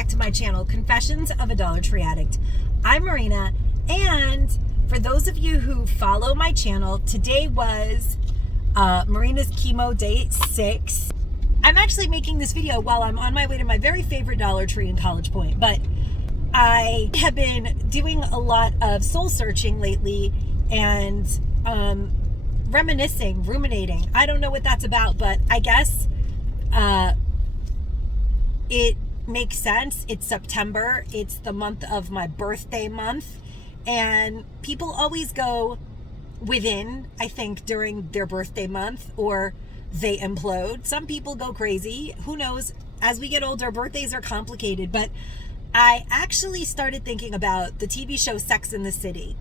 back to my channel, Confessions of a Dollar Tree Addict. I'm Marina, and for those of you who follow my channel, today was Marina's chemo day 6. I'm actually making this video while I'm on my way to my very favorite Dollar Tree in College Point, but I have been doing a lot of soul searching lately and reminiscing, ruminating. I don't know what that's about, but I guess it makes sense. It's September. It's the month of my birthday month, and people always go within, I think, during their birthday month, or they implode. Some people go crazy. Who knows? As we get older, birthdays are complicated, but I actually started thinking about the TV show Sex and the City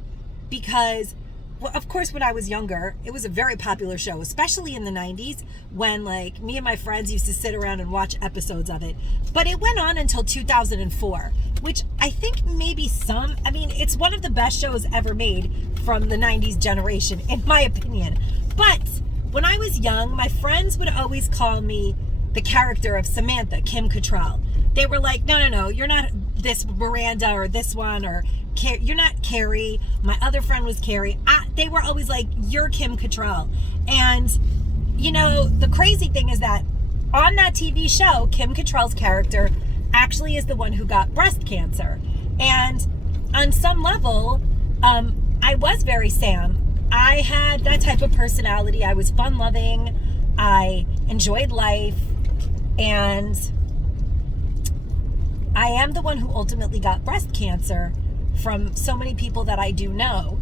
because, well, of course, when I was younger, it was a very popular show, especially in the 90s when, like, me and my friends used to sit around and watch episodes of it. But it went on until 2004, which I think maybe it's one of the best shows ever made from the 90s generation, in my opinion. But when I was young, my friends would always call me the character of Samantha, Kim Cattrall. They were like, no, you're not this Miranda or this one, or you're not Carrie. My other friend was Carrie. They were always like, you're Kim Cattrall. And, you know, the crazy thing is that on that TV show, Kim Cattrall's character actually is the one who got breast cancer. And on some level, I was very Sam. I had that type of personality. I was fun-loving. I enjoyed life. And I am the one who ultimately got breast cancer from so many people that I do know.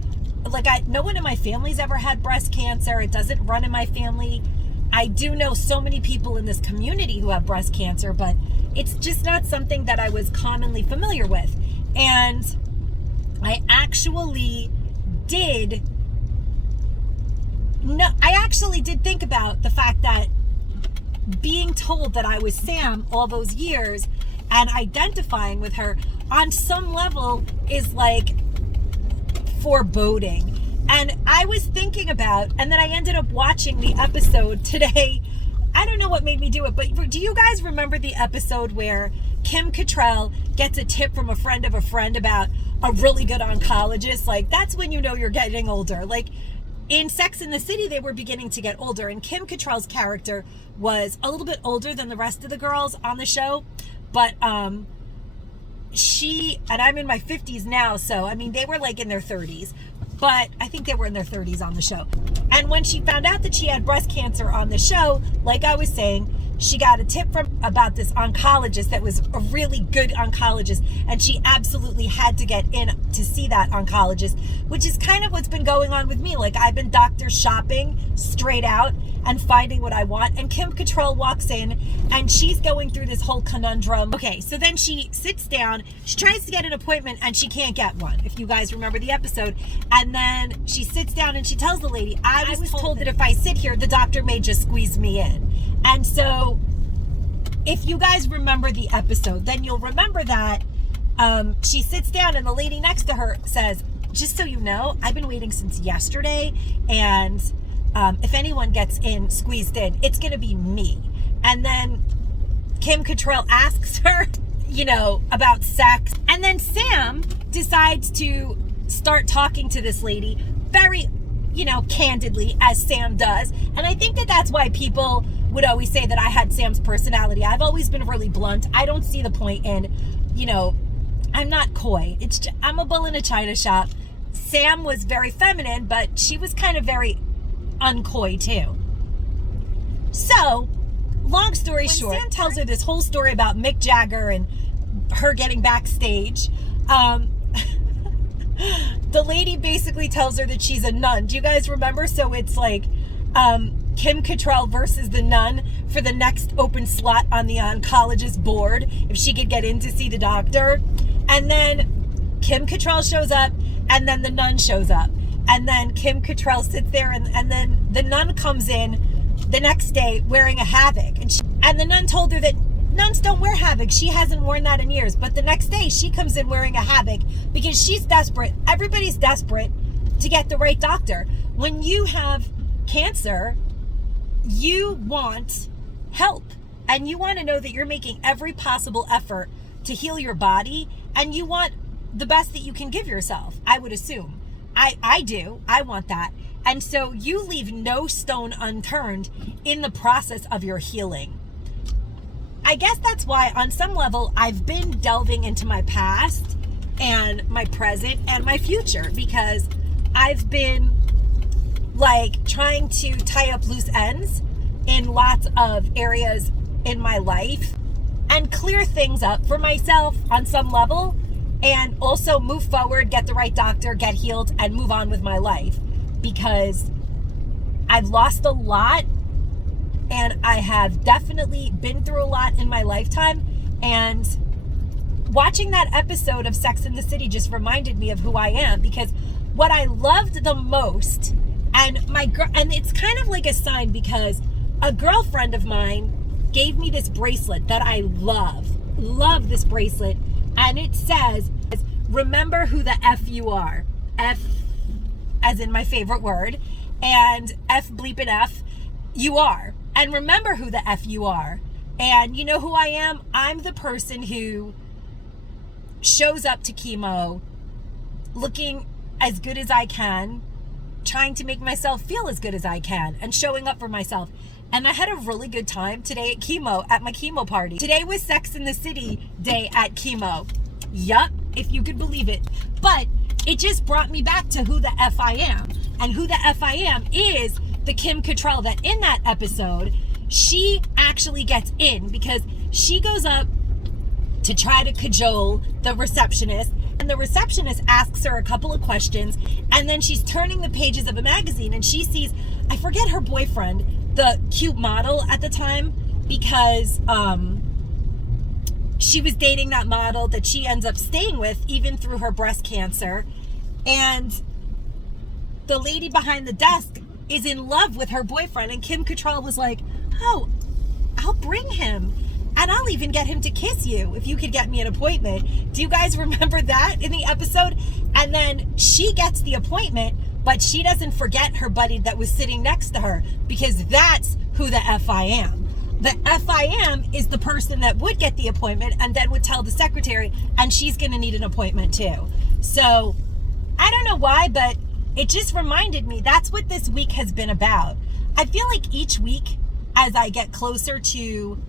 Like, no one in my family's ever had breast cancer. It doesn't run in my family. I do know so many people in this community who have breast cancer, but it's just not something that I was commonly familiar with. And I actually did think about the fact that being told that I was Sam all those years and identifying with her on some level is like foreboding. And I was thinking about, and then I ended up watching the episode today. I don't know what made me do it, but do you guys remember the episode where Kim Cattrall gets a tip from a friend of a friend about a really good oncologist? Like, that's when you know you're getting older. Like, in Sex and the City, they were beginning to get older, and Kim Cattrall's character was a little bit older than the rest of the girls on the show, but she, and I'm in my 50s now, so I mean, they were like in their 30s, but I think they were in their 30s on the show. And when she found out that she had breast cancer on the show, like I was saying, she got a tip about this oncologist that was a really good oncologist, and she absolutely had to get in to see that oncologist, which is kind of what's been going on with me. Like, I've been doctor shopping straight out and finding what I want, and Kim Cattrall walks in and she's going through this whole conundrum. Okay, so then she sits down, she tries to get an appointment and she can't get one, if you guys remember the episode. And then she sits down and she tells the lady, I was told that if I sit here, the doctor may just squeeze me in. And so if you guys remember the episode, then you'll remember that she sits down and the lady next to her says, just so you know, I've been waiting since yesterday, and if anyone gets squeezed in, it's going to be me. And then Kim Cattrall asks her, you know, about sex. And then Sam decides to start talking to this lady very, you know, candidly, as Sam does. And I think that that's why people would always say that I had Sam's personality. I've always been really blunt. I don't see the point in, you know, I'm not coy. I'm a bull in a china shop. Sam was very feminine, but she was kind of very uncoy too. So, long story short, Sam tells her this whole story about Mick Jagger and her getting backstage. The lady basically tells her that she's a nun. Do you guys remember? So it's like Kim Cattrall versus the nun for the next open slot on the oncologist board, if she could get in to see the doctor. And then Kim Cattrall shows up, and then the nun shows up. And then Kim Cattrall sits there, and then the nun comes in the next day wearing a havoc. And the nun told her that nuns don't wear havoc. She hasn't worn that in years. But the next day, she comes in wearing a havoc because she's desperate. Everybody's desperate to get the right doctor. When you have cancer, you want help. And you want to know that you're making every possible effort to heal your body, and you want the best that you can give yourself, I would assume. I do. I want that. And so you leave no stone unturned in the process of your healing. I guess that's why on some level I've been delving into my past and my present and my future, because I've been like trying to tie up loose ends in lots of areas in my life and clear things up for myself on some level, and also move forward, get the right doctor, get healed, and move on with my life, because I've lost a lot and I have definitely been through a lot in my lifetime. And watching that episode of Sex and the City just reminded me of who I am, because what I loved the most, and it's kind of like a sign, because a girlfriend of mine gave me this bracelet that I love this bracelet, and it says, remember who the F you are. F as in my favorite word, and F bleeping F, you are. And remember who the F you are. And you know who I am? I'm the person who shows up to chemo looking as good as I can, trying to make myself feel as good as I can, and showing up for myself. And I had a really good time today at chemo, at my chemo party. Today was Sex in the City day at chemo. Yup, if you could believe it. But it just brought me back to who the F I am. And who the F I am is the Kim Cattrall that in that episode, she actually gets in because she goes up to try to cajole the receptionist, and the receptionist asks her a couple of questions, and then she's turning the pages of a magazine and she sees, I forget her boyfriend, the cute model at the time, because she was dating that model that she ends up staying with even through her breast cancer. And the lady behind the desk is in love with her boyfriend, and Kim Cattrall was like, oh, I'll bring him, and I'll even get him to kiss you if you could get me an appointment. Do you guys remember that in the episode? And then she gets the appointment, but she doesn't forget her buddy that was sitting next to her, because that's who the F I am. The F I am is the person that would get the appointment and then would tell the secretary, and she's going to need an appointment too. So I don't know why, but it just reminded me that's what this week has been about. I feel like each week, as I get closer to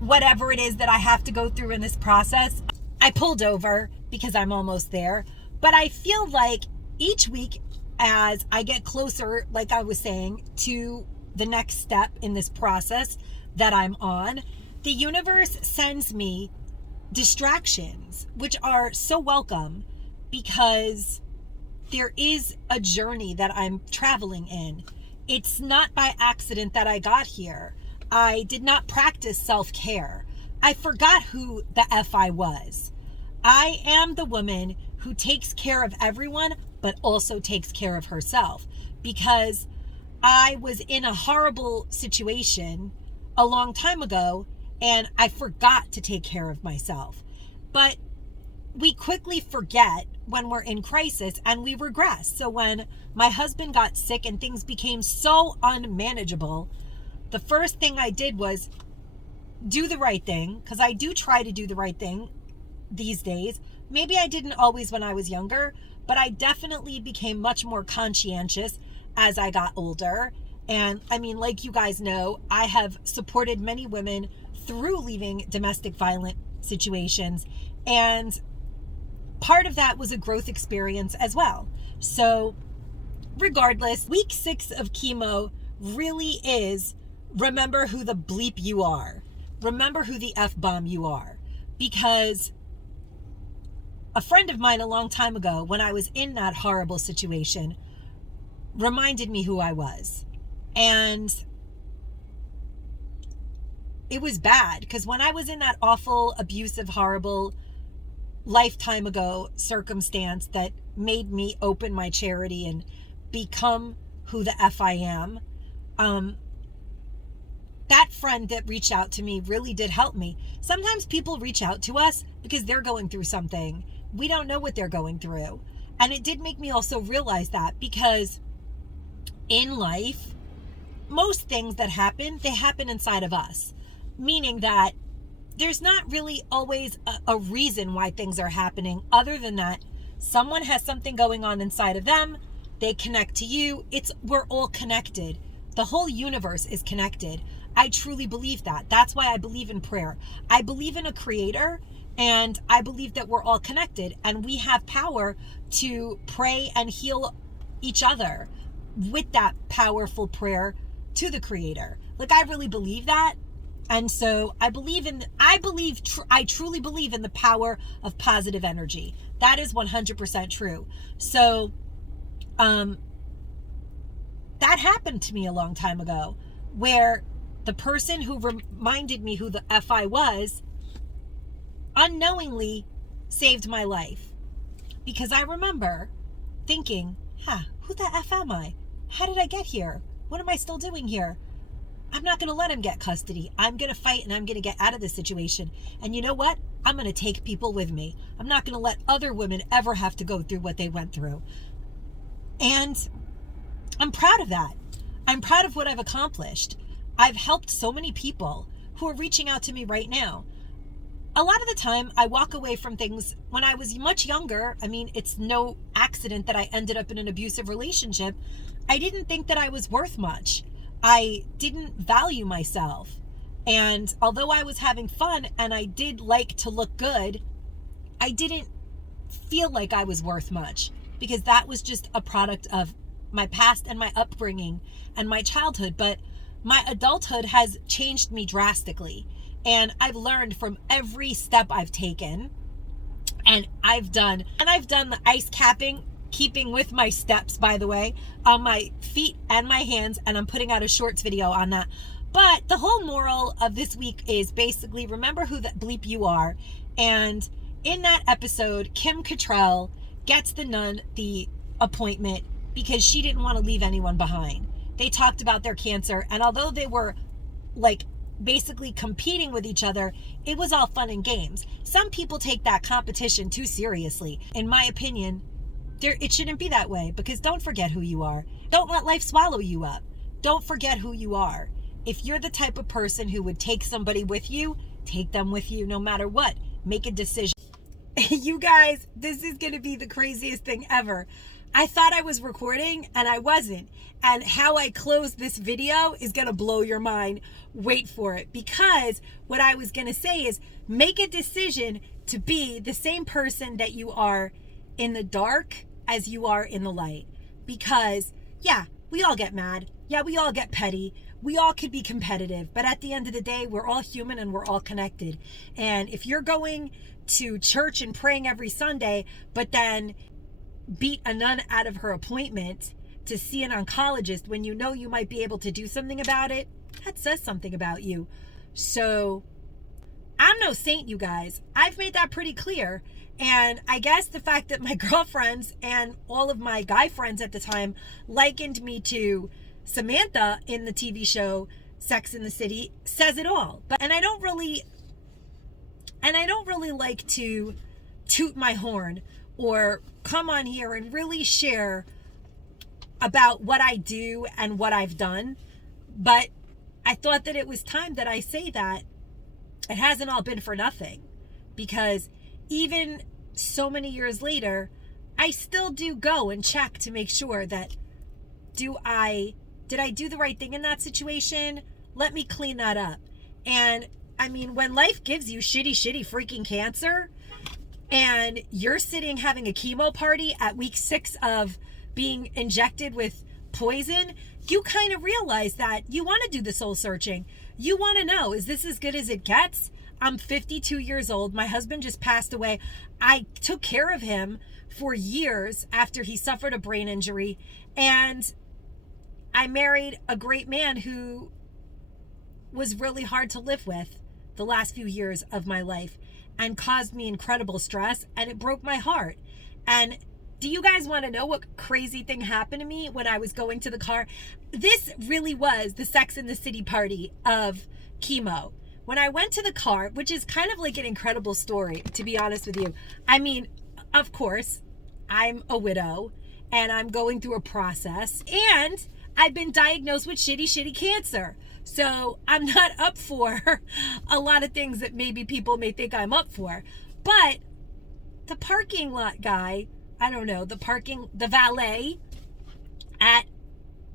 whatever it is that I have to go through in this process, I pulled over because I'm almost there. But I feel like each week, as I get closer, like I was saying, to the next step in this process that I'm on, the universe sends me distractions, which are so welcome, because there is a journey that I'm traveling in. It's not by accident that I got here. I did not practice self-care. I forgot who the F I was. I am the woman who takes care of everyone, but also takes care of herself, because I was in a horrible situation a long time ago and I forgot to take care of myself. But we quickly forget when we're in crisis and we regress. So when my husband got sick and things became so unmanageable, the first thing I did was do the right thing, because I do try to do the right thing these days. Maybe I didn't always when I was younger, but I definitely became much more conscientious as I got older. And I mean, like you guys know, I have supported many women through leaving domestic violent situations, and part of that was a growth experience as well. So regardless, week 6 of chemo really is remember who the bleep you are. Remember who the F-bomb you are. Because a friend of mine a long time ago, when I was in that horrible situation, reminded me who I was. And it was bad, because when I was in that awful, abusive, horrible lifetime ago circumstance that made me open my charity and become who the F I am, that friend that reached out to me really did help me. Sometimes people reach out to us because they're going through something. We don't know what they're going through. And it did make me also realize that, because in life, most things that happen, they happen inside of us. Meaning that there's not really always a reason why things are happening other than that someone has something going on inside of them. They connect to you. We're all connected. The whole universe is connected. I truly believe that. That's why I believe in prayer. I believe in a creator, and I believe that we're all connected and we have power to pray and heal each other with that powerful prayer to the creator. Like, I really believe that. And so I truly believe in the power of positive energy. That is 100% true. So, that happened to me a long time ago, where the person who reminded me who the F I was unknowingly saved my life. Because I remember thinking, who the F am I? How did I get here? What am I still doing here? I'm not going to let him get custody. I'm going to fight and I'm going to get out of this situation. And you know what? I'm going to take people with me. I'm not going to let other women ever have to go through what they went through. And I'm proud of that. I'm proud of what I've accomplished. I've helped so many people who are reaching out to me right now. A lot of the time, I walk away from things when I was much younger. I mean, it's no accident that I ended up in an abusive relationship. I didn't think that I was worth much. I didn't value myself. And although I was having fun and I did like to look good, I didn't feel like I was worth much, because that was just a product of my past and my upbringing and my childhood. But my adulthood has changed me drastically. And I've learned from every step I've taken. And I've done the ice keeping with my steps, by the way, on my feet and my hands. And I'm putting out a shorts video on that. But the whole moral of this week is basically, remember who the bleep you are. And in that episode, Kim Cattrall gets the nun the appointment because she didn't want to leave anyone behind. They talked about their cancer, and although they were like basically competing with each other, it was all fun and games. Some people take that competition too seriously. In my opinion, it shouldn't be that way, because don't forget who you are. Don't let life swallow you up. Don't forget who you are. If you're the type of person who would take somebody with you, take them with you no matter what. Make a decision. You guys, this is going to be the craziest thing ever. I thought I was recording and I wasn't. And how I close this video is going to blow your mind. Wait for it. Because what I was going to say is, make a decision to be the same person that you are in the dark as you are in the light. Because, yeah, we all get mad. Yeah, we all get petty. We all could be competitive. But at the end of the day, we're all human and we're all connected. And if you're going to church and praying every Sunday, but then beat a nun out of her appointment to see an oncologist when you know you might be able to do something about it, that says something about you. So I'm no saint, you guys. I've made that pretty clear. And I guess the fact that my girlfriends and all of my guy friends at the time likened me to Samantha in the TV show Sex and the City says it all. And I don't really like to toot my horn or come on here and really share about what I do and what I've done. But I thought that it was time that I say that it hasn't all been for nothing, because even so many years later, I still do go and check to make sure that did I do the right thing in that situation? Let me clean that up. And I mean, when life gives you shitty freaking cancer and you're sitting having a chemo party at week 6 of being injected with poison, you kind of realize that you want to do the soul searching. You want to know, is this as good as it gets? I'm 52 years old. My husband just passed away. I took care of him for years after he suffered a brain injury. And I married a great man who was really hard to live with the last few years of my life and caused me incredible stress, and it broke my heart. And do you guys want to know what crazy thing happened to me when I was going to the car? This really was the Sex and the City party of chemo. When I went to the car, which is kind of like an incredible story, to be honest with you. I mean, of course, I'm a widow and I'm going through a process, and I've been diagnosed with shitty cancer. So I'm not up for a lot of things that maybe people may think I'm up for. But the parking lot guy, I don't know, the valet at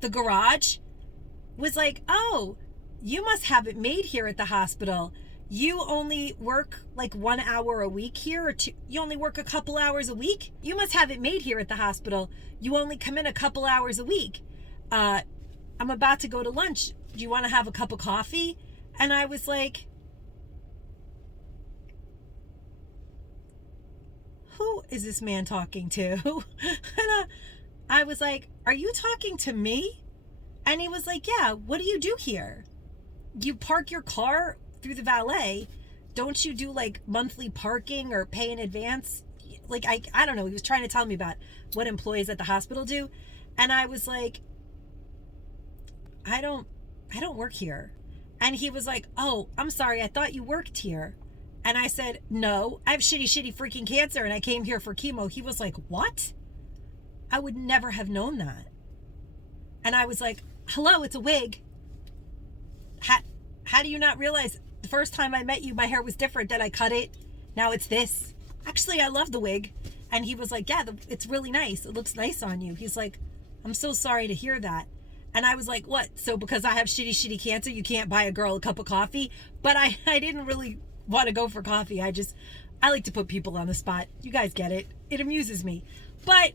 the garage was like, oh, you must have it made here at the hospital. You only work like 1 hour a week here, or you only work a couple hours a week? You must have it made here at the hospital. You only come in a couple hours a week. I'm about to go to lunch. Do you want to have a cup of coffee? And I was like, who is this man talking to? And I was like, are you talking to me? And he was like, yeah, what do you do here? You park your car through the valet. Don't you do like monthly parking or pay in advance? Like, I don't know. He was trying to tell me about what employees at the hospital do. And I was like, I don't work here. And he was like, oh, I'm sorry. I thought you worked here. And I said, no, I have shitty freaking cancer and I came here for chemo. He was like, what? I would never have known that. And I was like, hello, it's a wig. How do you not realize the first time I met you, my hair was different, then I cut it. Now it's this. Actually, I love the wig. And he was like, yeah, it's really nice. It looks nice on you. He's like, I'm so sorry to hear that. And I was like, what? So because I have shitty cancer, you can't buy a girl a cup of coffee? But I didn't really want to go for coffee. I like to put people on the spot. You guys get it. It amuses me. But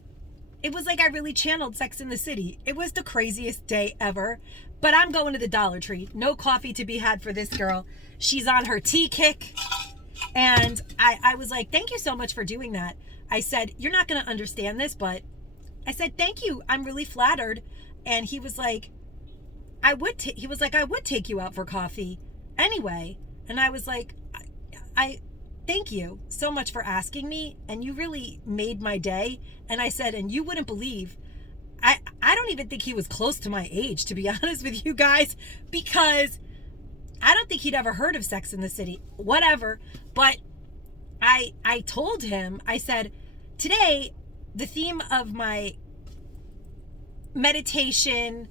it was like I really channeled Sex in the City. It was the craziest day ever. But I'm going to the Dollar Tree. No coffee to be had for this girl. She's on her tea kick. And I was like, thank you so much for doing that. I said, you're not going to understand this, but I said, thank you. I'm really flattered. And he was like, I would take you out for coffee anyway. And I was like, I thank you so much for asking me. And you really made my day. And I said, and you wouldn't believe, I don't even think he was close to my age, to be honest with you guys, because I don't think he'd ever heard of Sex in the City, whatever. But I told him, I said, today, the theme of my meditation,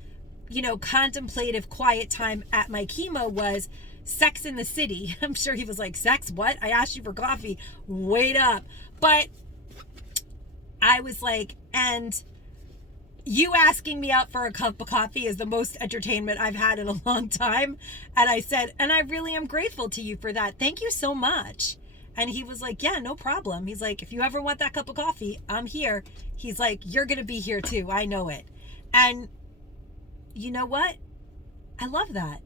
contemplative quiet time at my chemo was Sex in the City. I'm sure he was like, sex? What? I asked you for coffee. Wait up. But I was like, and you asking me out for a cup of coffee is the most entertainment I've had in a long time. And I said, and I really am grateful to you for that. Thank you so much. And he was like, yeah, no problem. He's like, if you ever want that cup of coffee, I'm here. He's like, you're going to be here too. I know it. And you know what? I love that.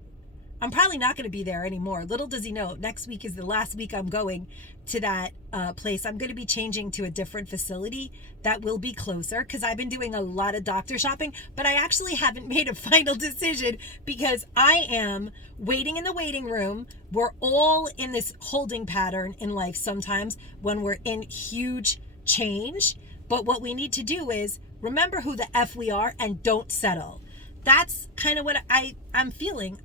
I'm probably not going to be there anymore. Little does he know, next week is the last week I'm going to that place. I'm going to be changing to a different facility that will be closer because I've been doing a lot of doctor shopping, but I actually haven't made a final decision because I am waiting in the waiting room. We're all in this holding pattern in life sometimes when we're in huge change. But what we need to do is remember who the F we are and don't settle. That's kind of what I'm feeling.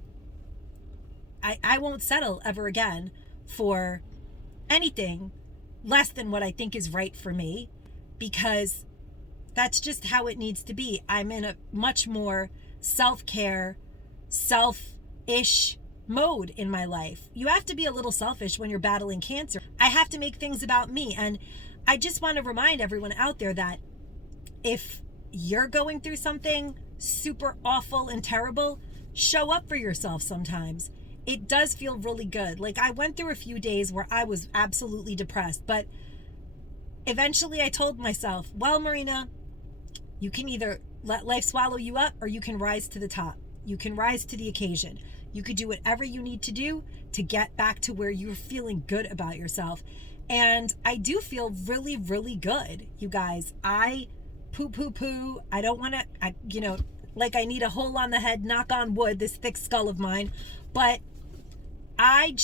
I won't settle ever again for anything less than what I think is right for me because that's just how it needs to be. I'm in a much more self-care, self-ish mode in my life. You have to be a little selfish when you're battling cancer. I have to make things about me. And I just want to remind everyone out there that if you're going through something super awful and terrible, show up for yourself sometimes. It does feel really good. Like I went through a few days where I was absolutely depressed, but eventually I told myself, well, Marina, you can either let life swallow you up or you can rise to the top. You can rise to the occasion. You could do whatever you need to do to get back to where you're feeling good about yourself. And I do feel really, really good, you guys. I I don't want to, like I need a hole on the head, knock on wood, this thick skull of mine. But I'm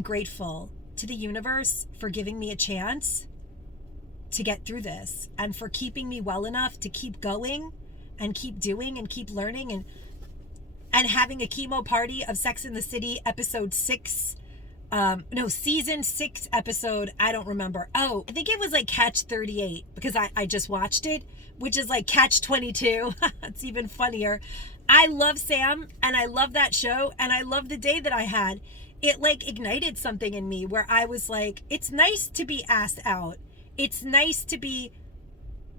grateful to the universe for giving me a chance to get through this and for keeping me well enough to keep going and keep doing and keep learning and having a chemo party of Sex in the City episode 6. Season 6 episode, I don't remember. Oh, I think it was like Catch 38 because I just watched it, which is like Catch 22. It's even funnier. I love Sam and I love that show and I love the day that I had. It like ignited something in me where I was like, it's nice to be asked out. It's nice to be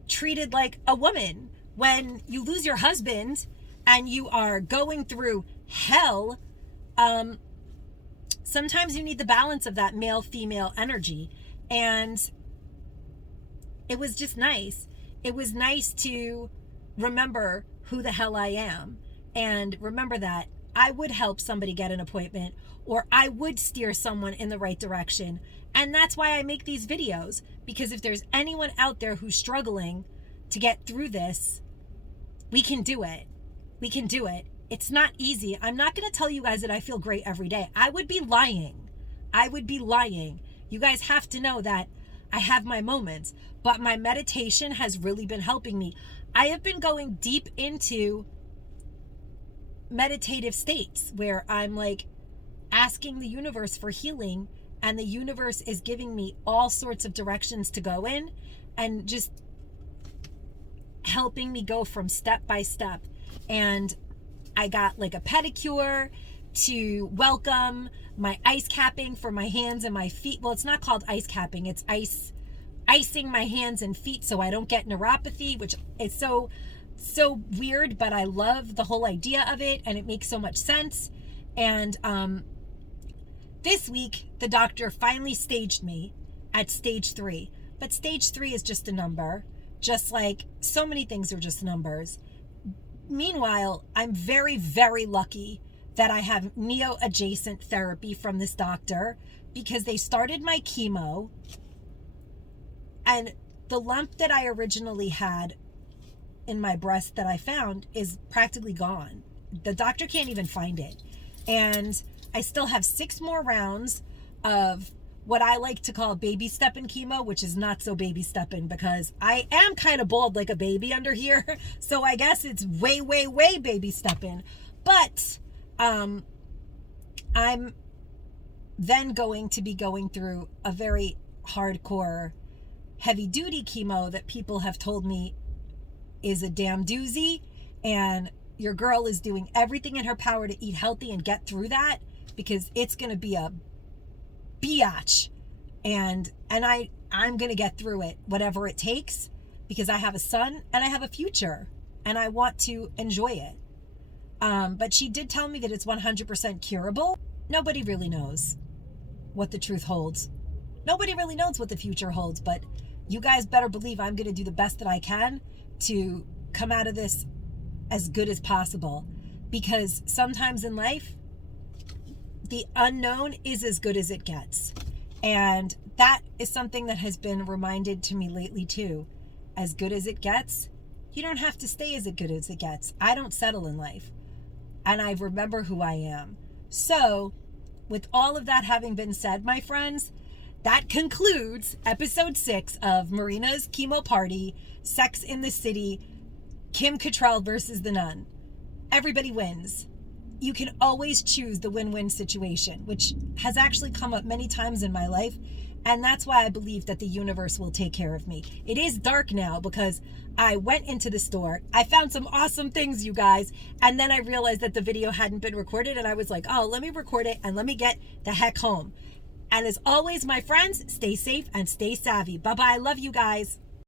treated like a woman. When you lose your husband and you are going through hell, sometimes you need the balance of that male-female energy. And it was just nice. It was nice to remember who the hell I am and remember that I would help somebody get an appointment or I would steer someone in the right direction. And that's why I make these videos, because if there's anyone out there who's struggling to get through this, we can do it. We can do it. It's not easy. I'm not going to tell you guys that I feel great every day. I would be lying. I would be lying. You guys have to know that I have my moments, but my meditation has really been helping me. I have been going deep into meditative states where I'm like asking the universe for healing, and the universe is giving me all sorts of directions to go in and just helping me go from step by step. And I got like a pedicure to welcome my ice capping for my hands and my feet. Well, it's not called ice capping. It's icing my hands and feet so I don't get neuropathy, which is so weird, but I love the whole idea of it and it makes so much sense. And this week, the doctor finally staged me at stage 3. But stage 3 is just a number, just like so many things are just numbers. Meanwhile, I'm very, very lucky that I have neo-adjacent therapy from this doctor, because they started my chemo and the lump that I originally had in my breast that I found is practically gone. The doctor can't even find it. And I still have 6 more rounds of what I like to call baby stepping chemo, which is not so baby stepping because I am kind of bald like a baby under here. So I guess it's way, way, way baby stepping. But I'm then going to be going through a very hardcore, heavy duty chemo that people have told me is a damn doozy. And your girl is doing everything in her power to eat healthy and get through that, because it's going to be a biatch, and I'm gonna get through it, whatever it takes, because I have a son and I have a future and I want to enjoy it. But she did tell me that it's 100% curable. Nobody really knows what the truth holds. Nobody really knows what the future holds, but you guys better believe I'm gonna do the best that I can to come out of this as good as possible, because sometimes in life the unknown is as good as it gets. And that is something that has been reminded to me lately too. As good as it gets, you don't have to stay as good as it gets. I don't settle in life. And I remember who I am. So, with all of that having been said, my friends, that concludes episode 6 of Marina's Chemo Party, Sex in the City, Kim Cattrall versus the Nun. Everybody wins. You can always choose the win-win situation, which has actually come up many times in my life. And that's why I believe that the universe will take care of me. It is dark now because I went into the store. I found some awesome things, you guys. And then I realized that the video hadn't been recorded. And I was like, oh, let me record it and let me get the heck home. And as always, my friends, stay safe and stay savvy. Bye-bye. I love you guys.